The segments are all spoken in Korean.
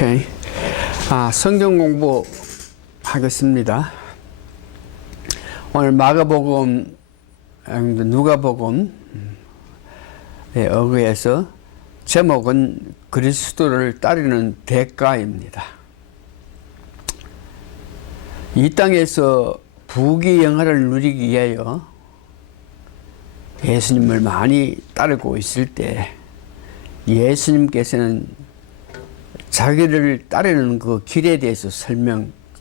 오케이. 성경 공부 하겠습니다. 오늘 마가복음, 누가복음에 의해서 제목은 그리스도를 따르는 대가입니다. 이 땅에서 부귀영화를 누리기 위하여 예수님을 많이 따르고 있을 때 예수님께서는 자기를 따르는 그 길에 대해서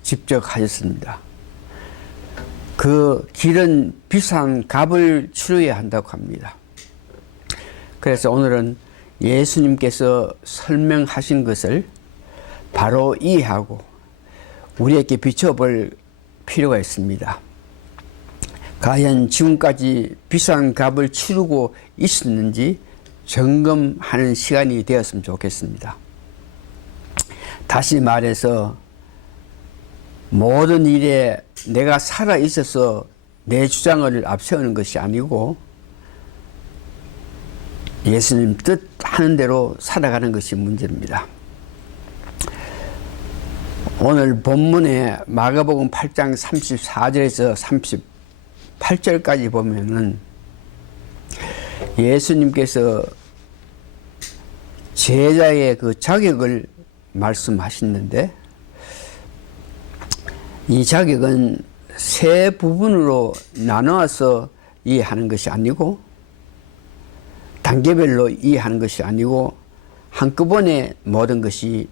직접 하셨습니다. 그 길은 비싼 값을 치러야 한다고 합니다. 그래서 오늘은 예수님께서 설명하신 것을 바로 이해하고 우리에게 비춰볼 필요가 있습니다. 과연 지금까지 비싼 값을 치르고 있었는지 점검하는 시간이 되었으면 좋겠습니다. 다시 말해서 모든 일에 내가 살아 있어서 내 주장을 앞세우는 것이 아니고 예수님 뜻하는 대로 살아가는 것이 문제입니다. 오늘 본문에 마가복음 8장 34절에서 38절까지 보면은 예수님께서 제자의 그 자격을 말씀하시는데 이 자격은 세 부분으로 나누어서 이해하는 것이 아니고 단계별로 이해하는 것이 아니고 한꺼번에 모든 것이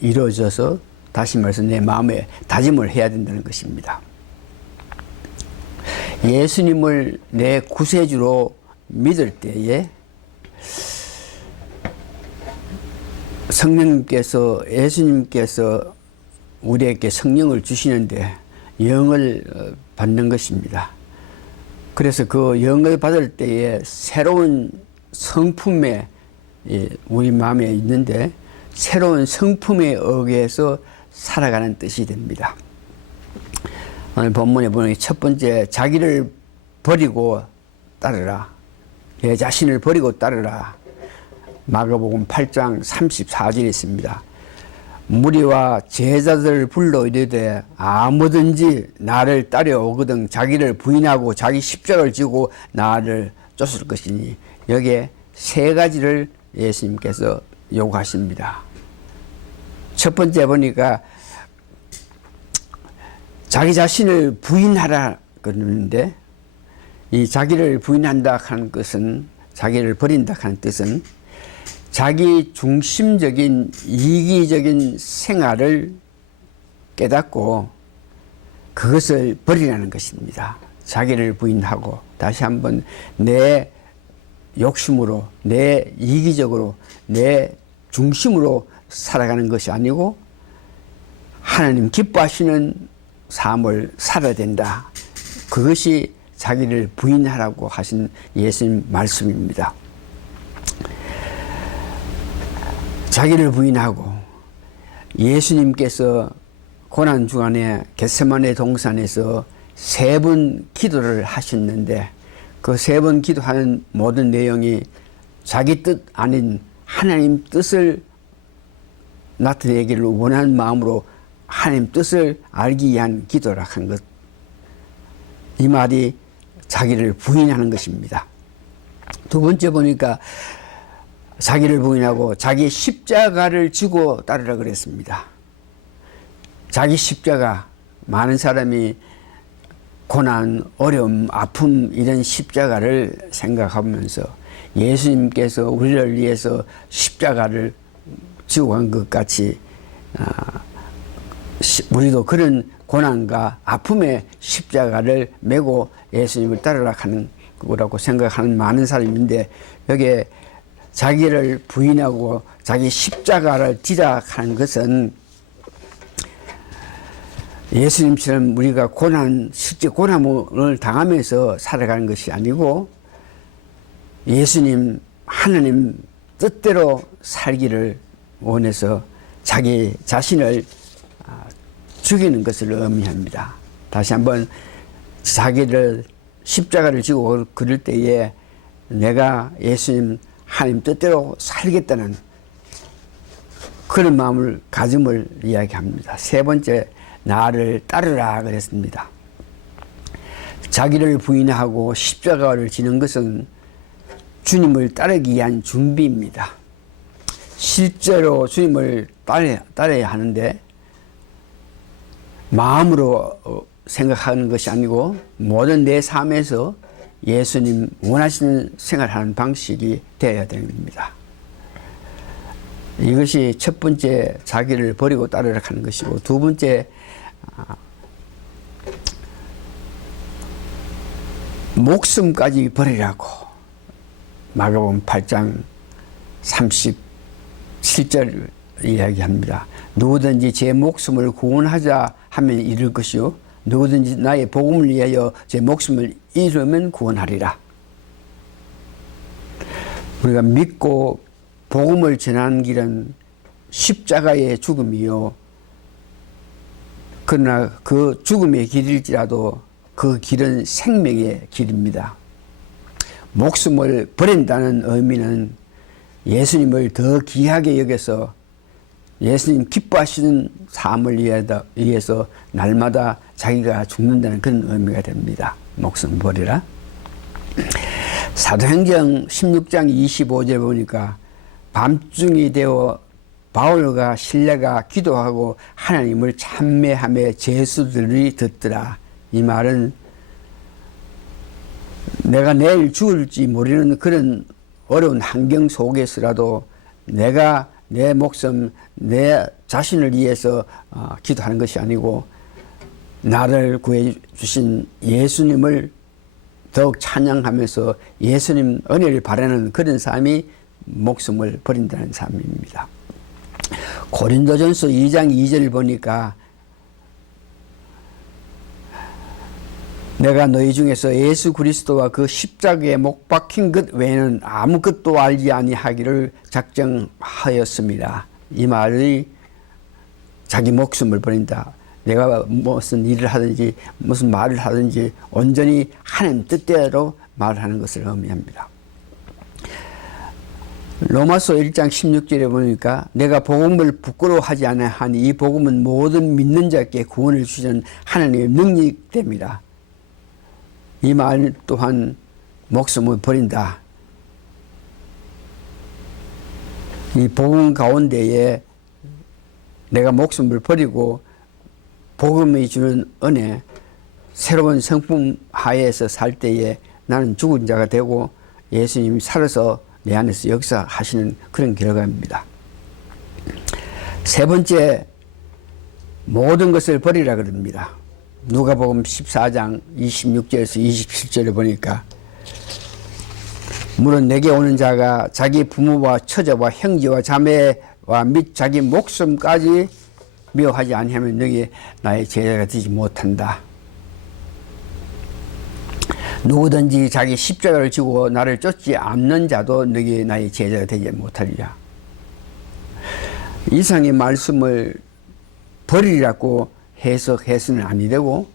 이루어져서 다시 말해서 내 마음에 다짐을 해야 된다는 것입니다. 예수님을 내 구세주로 믿을 때에 예수님께서 우리에게 성령을 주시는데 영을 받는 것입니다. 그래서 그 영을 받을 때에 새로운 성품에 우리 마음에 있는데 새로운 성품에 의해서 살아가는 뜻이 됩니다. 오늘 본문에 보면 첫 번째, 자기를 버리고 따르라. 내 자신을 버리고 따르라. 마가복음 8장 34절에 있습니다. 무리와 제자들을 불러 이르되 아무든지 나를 따라오거든 자기를 부인하고 자기 십자가를 지고 나를 쫓을 것이니, 여기에 세 가지를 예수님께서 요구하십니다. 첫 번째 보니까 자기 자신을 부인하라 그러는데, 이 자기를 부인한다 하는 것은, 자기를 버린다 하는 뜻은 자기 중심적인 이기적인 생활을 깨닫고 그것을 버리라는 것입니다. 자기를 부인하고 다시 한번 내 욕심으로, 내 이기적으로, 내 중심으로 살아가는 것이 아니고 하나님 기뻐하시는 삶을 살아야 된다. 그것이 자기를 부인하라고 하신 예수님 말씀입니다. 자기를 부인하고, 예수님께서 고난주간에 겟세마네 동산에서 세 번 기도를 하셨는데 그 세 번 기도하는 모든 내용이 자기 뜻 아닌 하나님 뜻을 나타내기를 원하는 마음으로 하나님 뜻을 알기 위한 기도라 한 것. 이 말이 자기를 부인하는 것입니다. 두 번째 보니까 자기를 부인하고 자기 십자가를 지고 따르라 그랬습니다. 자기 십자가, 많은 사람이 고난, 어려움, 아픔 이런 십자가를 생각하면서 예수님께서 우리를 위해서 십자가를 지고 간 것 같이 우리도 그런 고난과 아픔의 십자가를 메고 예수님을 따르라 하는 거라고 생각하는 많은 사람인데, 여기에 자기를 부인하고 자기 십자가를 지라 하는 것은 예수님처럼 우리가 실제 고난을 당하면서 살아가는 것이 아니고 예수님, 하나님 뜻대로 살기를 원해서 자기 자신을 죽이는 것을 의미합니다. 다시 한번 자기를 십자가를 지고 그럴 때에 내가 예수님 하나님 뜻대로 살겠다는 그런 마음을 가짐을 이야기합니다. 세 번째, 나를 따르라 그랬습니다. 자기를 부인하고 십자가를 지는 것은 주님을 따르기 위한 준비입니다. 실제로 주님을 따라야 하는데 마음으로 생각하는 것이 아니고 모든 내 삶에서 예수님 원하시는 생활하는 방식이 되어야 되는 겁니다. 이것이 첫 번째, 자기를 버리고 따르라 하는 것이고, 두 번째, 목숨까지 버리라고 마가복음 8장 37절 이야기합니다. 누구든지 제 목숨을 구원하자 하면 잃을 것이요, 누구든지 나의 복음을 위하여 제 목숨을 잃으면 구원하리라. 우리가 믿고 복음을 전하는 길은 십자가의 죽음이요, 그러나 그 죽음의 길일지라도 그 길은 생명의 길입니다. 목숨을 버린다는 의미는 예수님을 더 귀하게 여겨서 예수님 기뻐하시는 삶을 위해서 날마다 자기가 죽는다는 그런 의미가 됩니다. 목숨 버리라. 사도행전 16장 25절 보니까 밤중이 되어 바울과 실레가 기도하고 하나님을 찬매하며 제수들이 듣더라. 이 말은 내가 내일 죽을지 모르는 그런 어려운 환경 속에서라도 내가 내 목숨, 내 자신을 위해서 기도하는 것이 아니고 나를 구해 주신 예수님을 더욱 찬양하면서 예수님 은혜를 바라는 그런 삶이 목숨을 버린다는 삶입니다. 고린도전서 2장 2절을 보니까 내가 너희 중에서 예수 그리스도와 그 십자가에 못 박힌 것 외에는 아무것도 알지 아니하기를 작정하였습니다. 이 말이 자기 목숨을 버린다. 내가 무슨 일을 하든지 무슨 말을 하든지 온전히 하나님 뜻대로 말하는 것을 의미합니다. 로마서 1장 16절에 보니까 내가 복음을 부끄러워하지 아니하니 이 복음은 모든 믿는 자께 구원을 주시는 하나님의 능력됩니다. 이 말 또한 목숨을 버린다. 이 복음 가운데에 내가 목숨을 버리고 복음이 주는 은혜, 새로운 성품 하에서 살 때에 나는 죽은 자가 되고 예수님이 살아서 내 안에서 역사하시는 그런 결과입니다. 세 번째, 모든 것을 버리라 그럽니다. 누가복음 14장 26절에서 27절에 보니까 물론 내게 오는 자가 자기 부모와 처자와 형제와 자매와 및 자기 목숨까지 미워하지 아니하면 너희 나의 제자가 되지 못한다. 누구든지 자기 십자가를 지고 나를 쫓지 않는 자도 너희 나의 제자가 되지 못하리라. 이상의 말씀을 버리라고 해석해서는 아니 되고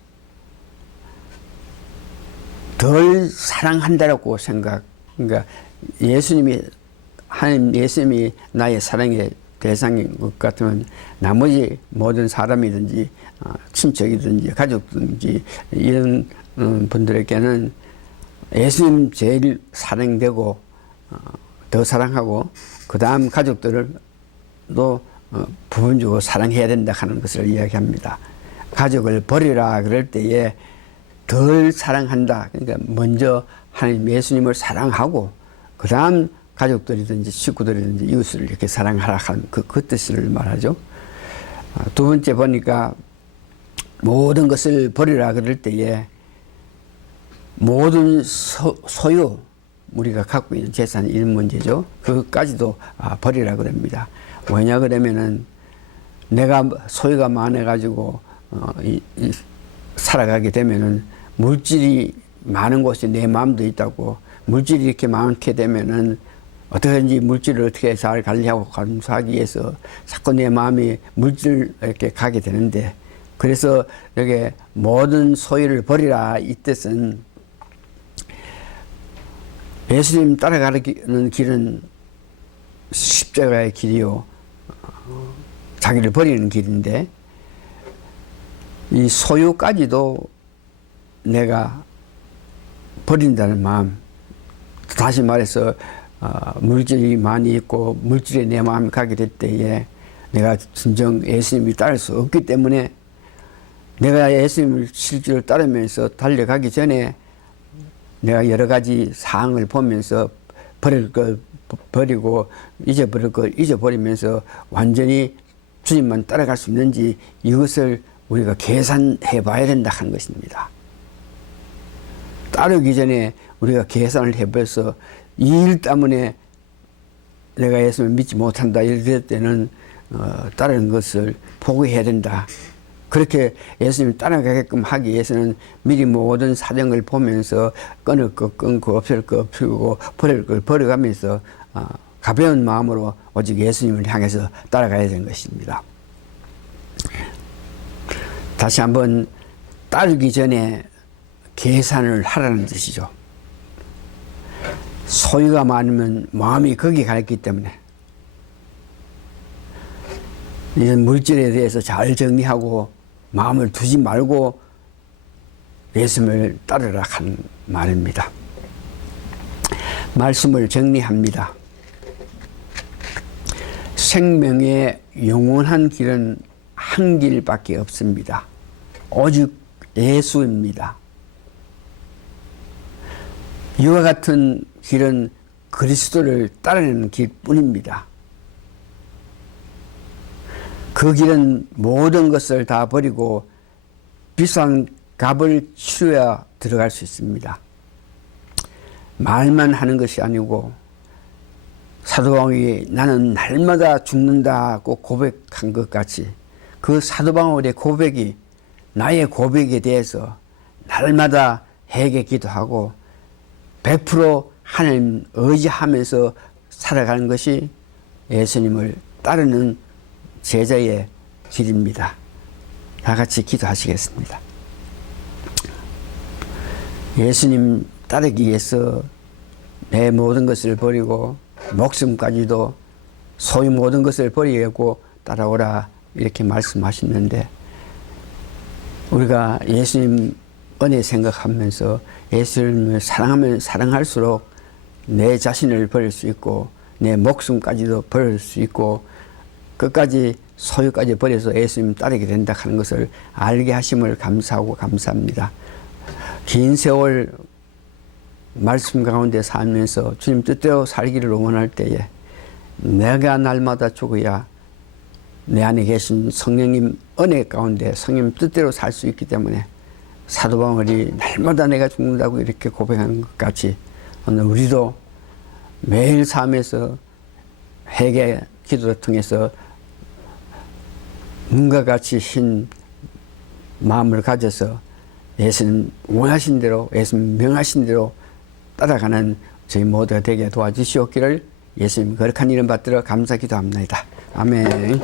덜 사랑한다라고 생각. 그러니까 예수님이 하나님 예수님이 나의 사랑의 대상인 것 같으면 나머지 모든 사람이든지 친척이든지 가족이든지 이런 분들에게는 예수님 제일 사랑되고 더 사랑하고 그 다음 가족들도 부분적으로 사랑해야 된다 하는 것을 이야기합니다. 가족을 버리라 그럴 때에 덜 사랑한다. 그러니까 먼저 하나님 예수님을 사랑하고 그 다음 가족들이든지 식구들이든지 이웃을 이렇게 사랑하라 하는 그 뜻을 말하죠. 두 번째 보니까 모든 것을 버리라 그럴 때에 모든 소유 우리가 갖고 있는 재산 이런 문제죠. 그것까지도 버리라 그럽니다. 왜냐 그러면은 내가 소유가 많아가지고 살아가게 되면은 물질이 많은 곳에 내 마음도 있다고 물질이 이렇게 많게 되면은 어떻게든지 물질을 어떻게 잘 관리하고 감수하기 위해서 자꾸 내 마음이 물질 이렇게 가게 되는데 그래서 여기 모든 소유를 버리라 이 뜻은 예수님 따라가는 길은 십자가의 길이요 자기를 버리는 길인데 이 소유까지도 내가 버린다는 마음, 다시 말해서 물질이 많이 있고 물질에 내 마음이 가게 될 때에 내가 진정 예수님을 따를 수 없기 때문에 내가 예수님을 실제로 따르면서 달려가기 전에 내가 여러 가지 사항을 보면서 버릴 걸 버리고 잊어버릴 걸 잊어버리면서 완전히 주님만 따라갈 수 있는지 이것을 우리가 계산해 봐야 된다 하는 것입니다. 따르기 전에 우리가 계산을 해봐서 이 일 때문에 내가 예수님을 믿지 못한다 이럴 때는 따르는 것을 포기해야 된다. 그렇게 예수님을 따라가게끔 하기 위해서는 미리 모든 사정을 보면서 끊을 거 끊고 없앨 거 없애고 버릴 걸 버려가면서 가벼운 마음으로 오직 예수님을 향해서 따라가야 되는 것입니다. 다시 한번 따르기 전에 계산을 하라는 뜻이죠. 소유가 많으면 마음이 거기 가 있기 때문에 이런 물질에 대해서 잘 정리하고 마음을 두지 말고 예수님을 따르라 하는 말입니다. 말씀을 정리합니다. 생명의 영원한 길은 한 길밖에 없습니다. 오직 예수입니다. 이와 같은 길은 그리스도를 따르는 길뿐입니다. 그 길은 모든 것을 다 버리고 비싼 값을 치러야 들어갈 수 있습니다. 말만 하는 것이 아니고 사도 바울이 나는 날마다 죽는다고 고백한 것 같이 그 사도 바울의 고백이 나의 고백에 대해서 날마다 회개 기도하고 100% 하나님 의지하면서 살아가는 것이 예수님을 따르는 제자의 길입니다. 다 같이 기도하시겠습니다. 예수님 따르기 위해서 내 모든 것을 버리고 목숨까지도 소유 모든 것을 버리고 따라오라 이렇게 말씀하셨는데 우리가 예수님 은혜 생각하면서 예수님을 사랑하면 사랑할수록 내 자신을 버릴 수 있고 내 목숨까지도 버릴 수 있고 끝까지 소유까지 버려서 예수님 따르게 된다 하는 것을 알게 하심을 감사하고 감사합니다. 긴 세월 말씀 가운데 살면서 주님 뜻대로 살기를 원할 때에 내가 날마다 죽어야 내 안에 계신 성령님 은혜 가운데 성령 뜻대로 살 수 있기 때문에 사도 바울이 날마다 내가 죽는다고 이렇게 고백하는 것 같이 오늘 우리도 매일 삶에서 회개 기도를 통해서 눈과 같이 흰 마음을 가져서 예수님 원하신 대로 예수님 명하신 대로 따라가는 저희 모두가 되게 도와주시옵기를 예수님 거룩한 이름 받들어 감사 기도합니다. 아멘.